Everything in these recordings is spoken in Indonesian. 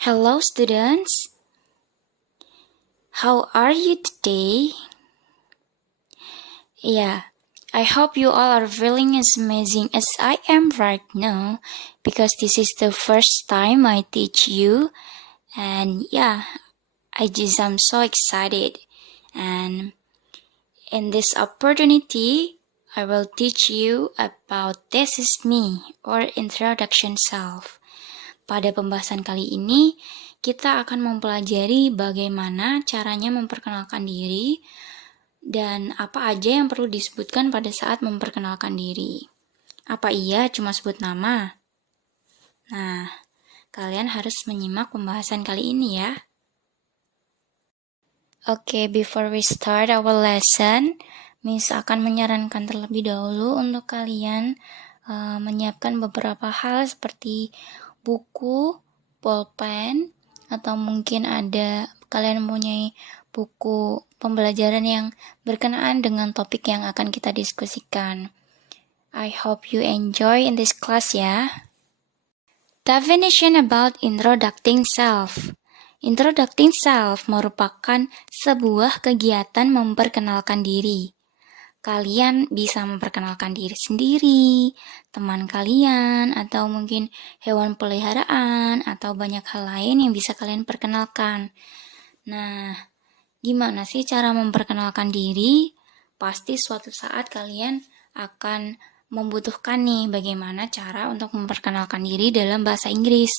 Hello students, how are you today? Yeah, I hope you all are feeling as amazing as I am right now because this is the first time I teach you and I'm so excited, and in this opportunity I will teach you about This Is Me or Introduction Self. Pada pembahasan kali ini, kita akan mempelajari bagaimana caranya memperkenalkan diri dan apa aja yang perlu disebutkan pada saat memperkenalkan diri. Apa iya cuma sebut nama? Nah, kalian harus menyimak pembahasan kali ini ya. Oke, before we start our lesson, Miss akan menyarankan terlebih dahulu untuk kalian menyiapkan beberapa hal seperti buku, pulpen, atau mungkin kalian mempunyai buku pembelajaran yang berkenaan dengan topik yang akan kita diskusikan. I hope you enjoy in this class ya. Definition about introducing self. Introducing self merupakan sebuah kegiatan memperkenalkan diri. Kalian bisa memperkenalkan diri sendiri, teman kalian, atau mungkin hewan peliharaan, atau banyak hal lain yang bisa kalian perkenalkan. Nah, gimana sih cara memperkenalkan diri? Pasti suatu saat kalian akan membutuhkan nih bagaimana cara untuk memperkenalkan diri dalam bahasa Inggris.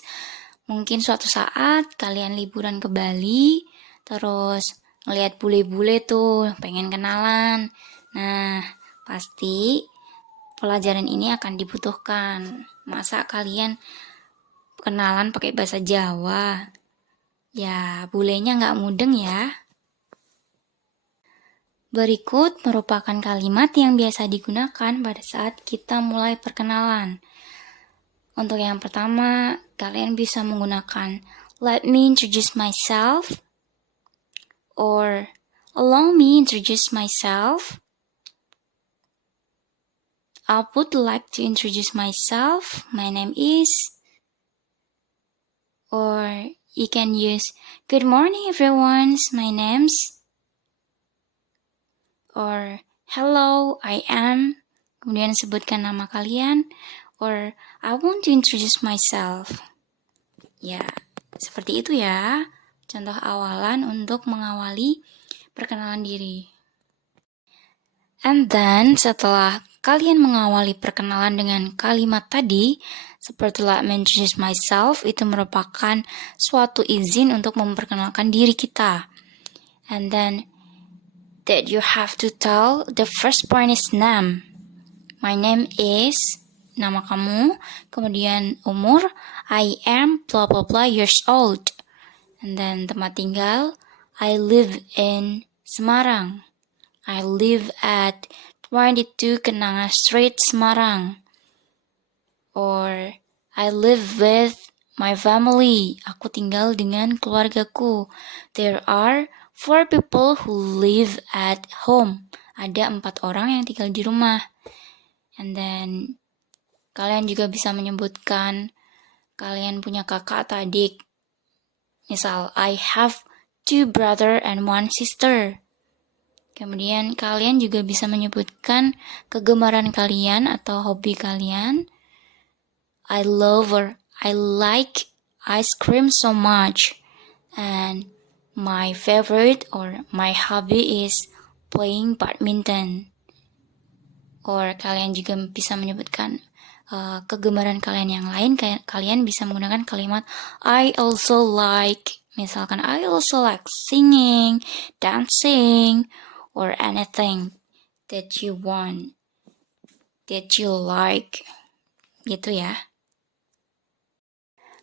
Mungkin suatu saat kalian liburan ke Bali, terus ngeliat bule-bule tuh, pengen kenalan. Nah, pasti pelajaran ini akan dibutuhkan. Masa kalian kenalan pakai bahasa Jawa? Ya, bulenya nggak mudeng ya. Berikut merupakan kalimat yang biasa digunakan pada saat kita mulai perkenalan. Untuk yang pertama, kalian bisa menggunakan let me introduce myself or allow me introduce myself. I would like to introduce myself. My name is. Or you can use good morning everyone. My name's. Or hello, I am. Kemudian sebutkan nama kalian. Or I want to introduce myself. Ya, seperti itu ya. Contoh awalan untuk mengawali perkenalan diri. And then setelah kalian mengawali perkenalan dengan kalimat tadi, seperti let me introduce myself, itu merupakan suatu izin untuk memperkenalkan diri kita. And then that you have to tell the first point is name. My name is, nama kamu, kemudian umur, I am blah blah blah years old. And then tempat tinggal, I live in Semarang. I live at 22 Kenanga Street, Semarang. Or I live with my family. Aku tinggal dengan keluargaku. There are 4 people who live at home. Ada 4 orang yang tinggal di rumah. And then kalian juga bisa menyebutkan kalian punya kakak atau adik. Misal, I have 2 brother and 1 sister. Kemudian kalian juga bisa menyebutkan kegemaran kalian atau hobi kalian. I love or I like ice cream so much. And my favorite or my hobby is playing badminton. Or kalian juga bisa menyebutkan kegemaran kalian yang lain. Kalian bisa menggunakan kalimat I also like. Misalkan I also like singing, dancing, or anything that you want, that you like, gitu ya.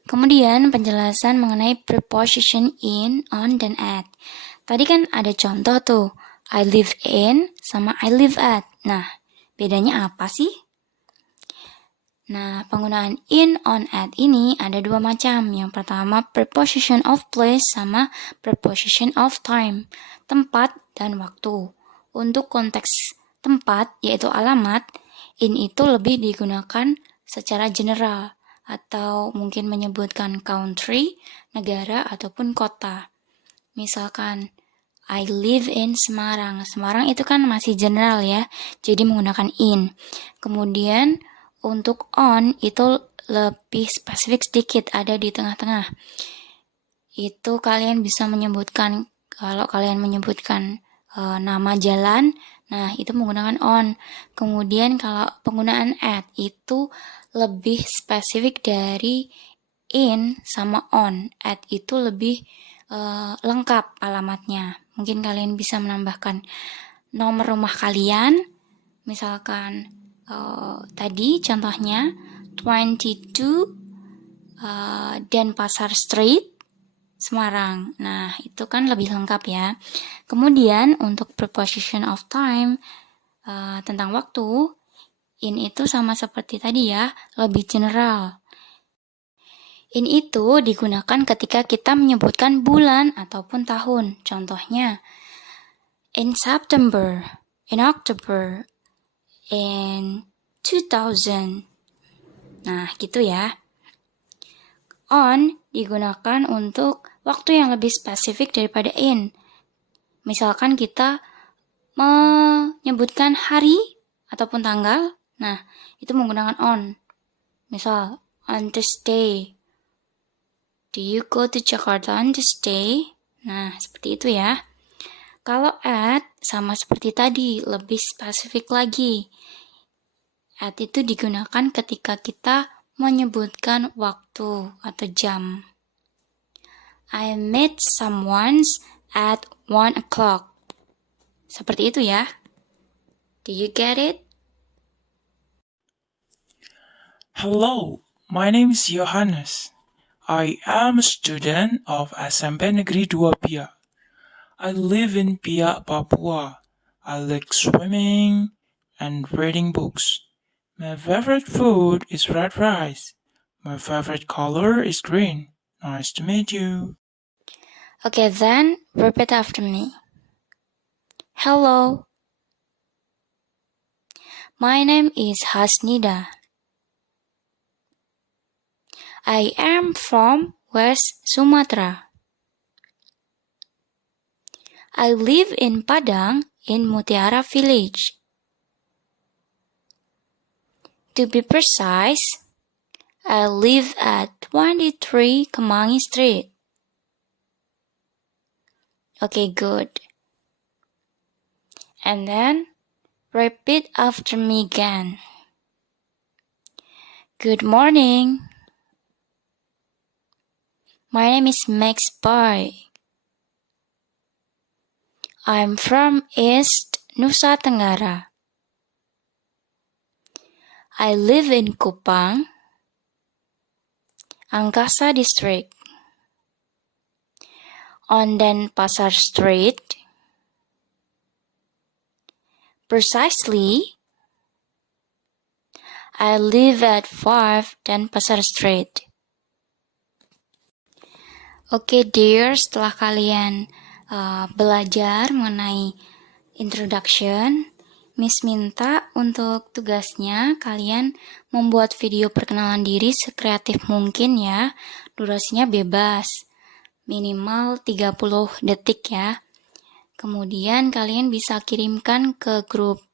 Kemudian penjelasan mengenai preposition in, on, dan at. Tadi kan ada contoh tuh, I live in sama I live at. Nah, bedanya apa sih? Nah, penggunaan in, on, at ini ada 2 macam. Yang pertama, preposition of place sama preposition of time, tempat dan waktu. Untuk konteks tempat, yaitu alamat, in itu lebih digunakan secara general. atau mungkin menyebutkan country, negara, ataupun kota. Misalkan, I live in Semarang. Semarang itu kan masih general ya, jadi menggunakan in. Kemudian untuk on itu lebih spesifik sedikit, ada di tengah-tengah. Itu kalian bisa menyebutkan, kalau kalian menyebutkan nama jalan, nah itu menggunakan on. Kemudian kalau penggunaan at itu lebih spesifik dari in sama on. At itu lebih lengkap alamatnya. Mungkin kalian bisa menambahkan nomor rumah kalian. Misalkan tadi contohnya 22 Denpasar Street, Semarang. Nah, itu kan lebih lengkap ya. Kemudian untuk preposition of time tentang waktu, in itu sama seperti tadi ya, lebih general. In itu digunakan ketika kita menyebutkan bulan ataupun tahun. Contohnya, in September, in October, in 2000. Nah, gitu ya. On digunakan untuk waktu yang lebih spesifik daripada in. Misalkan kita menyebutkan hari ataupun tanggal, nah, itu menggunakan on. Misal, on this day. Do you go to Jakarta on this day? Nah, seperti itu ya. Kalau at, sama seperti tadi, lebih spesifik lagi. At itu digunakan ketika kita menyebutkan waktu atau jam. I met someone at 1 o'clock. Seperti itu ya. Do you get it? Hello, my name is Johannes. I am a student of SMP Negeri 2 Pia. I live in Pia, Papua. I like swimming and reading books. My favorite food is red rice. My favorite color is green. Nice to meet you. Okay, then repeat after me. Hello. My name is Hasnida. I am from West Sumatra. I live in Padang in Mutiara Village. To be precise, I live at 23 Kemangi Street. Okay, good. And then repeat after me again. Good morning. My name is Max Boy. I'm from East Nusa Tenggara. I live in Kupang, Angkasa District. On Denpasar Street. Precisely, I live at 5 Denpasar Street. Oke dear, setelah kalian belajar mengenai introduction, Miss minta untuk tugasnya kalian membuat video perkenalan diri sekreatif mungkin ya. Durasinya bebas, minimal 30 detik ya. Kemudian kalian bisa kirimkan ke grup.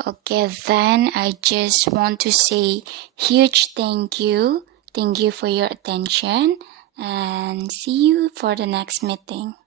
Okay, then I just want to say huge thank you. Thank you for your attention and see you for the next meeting.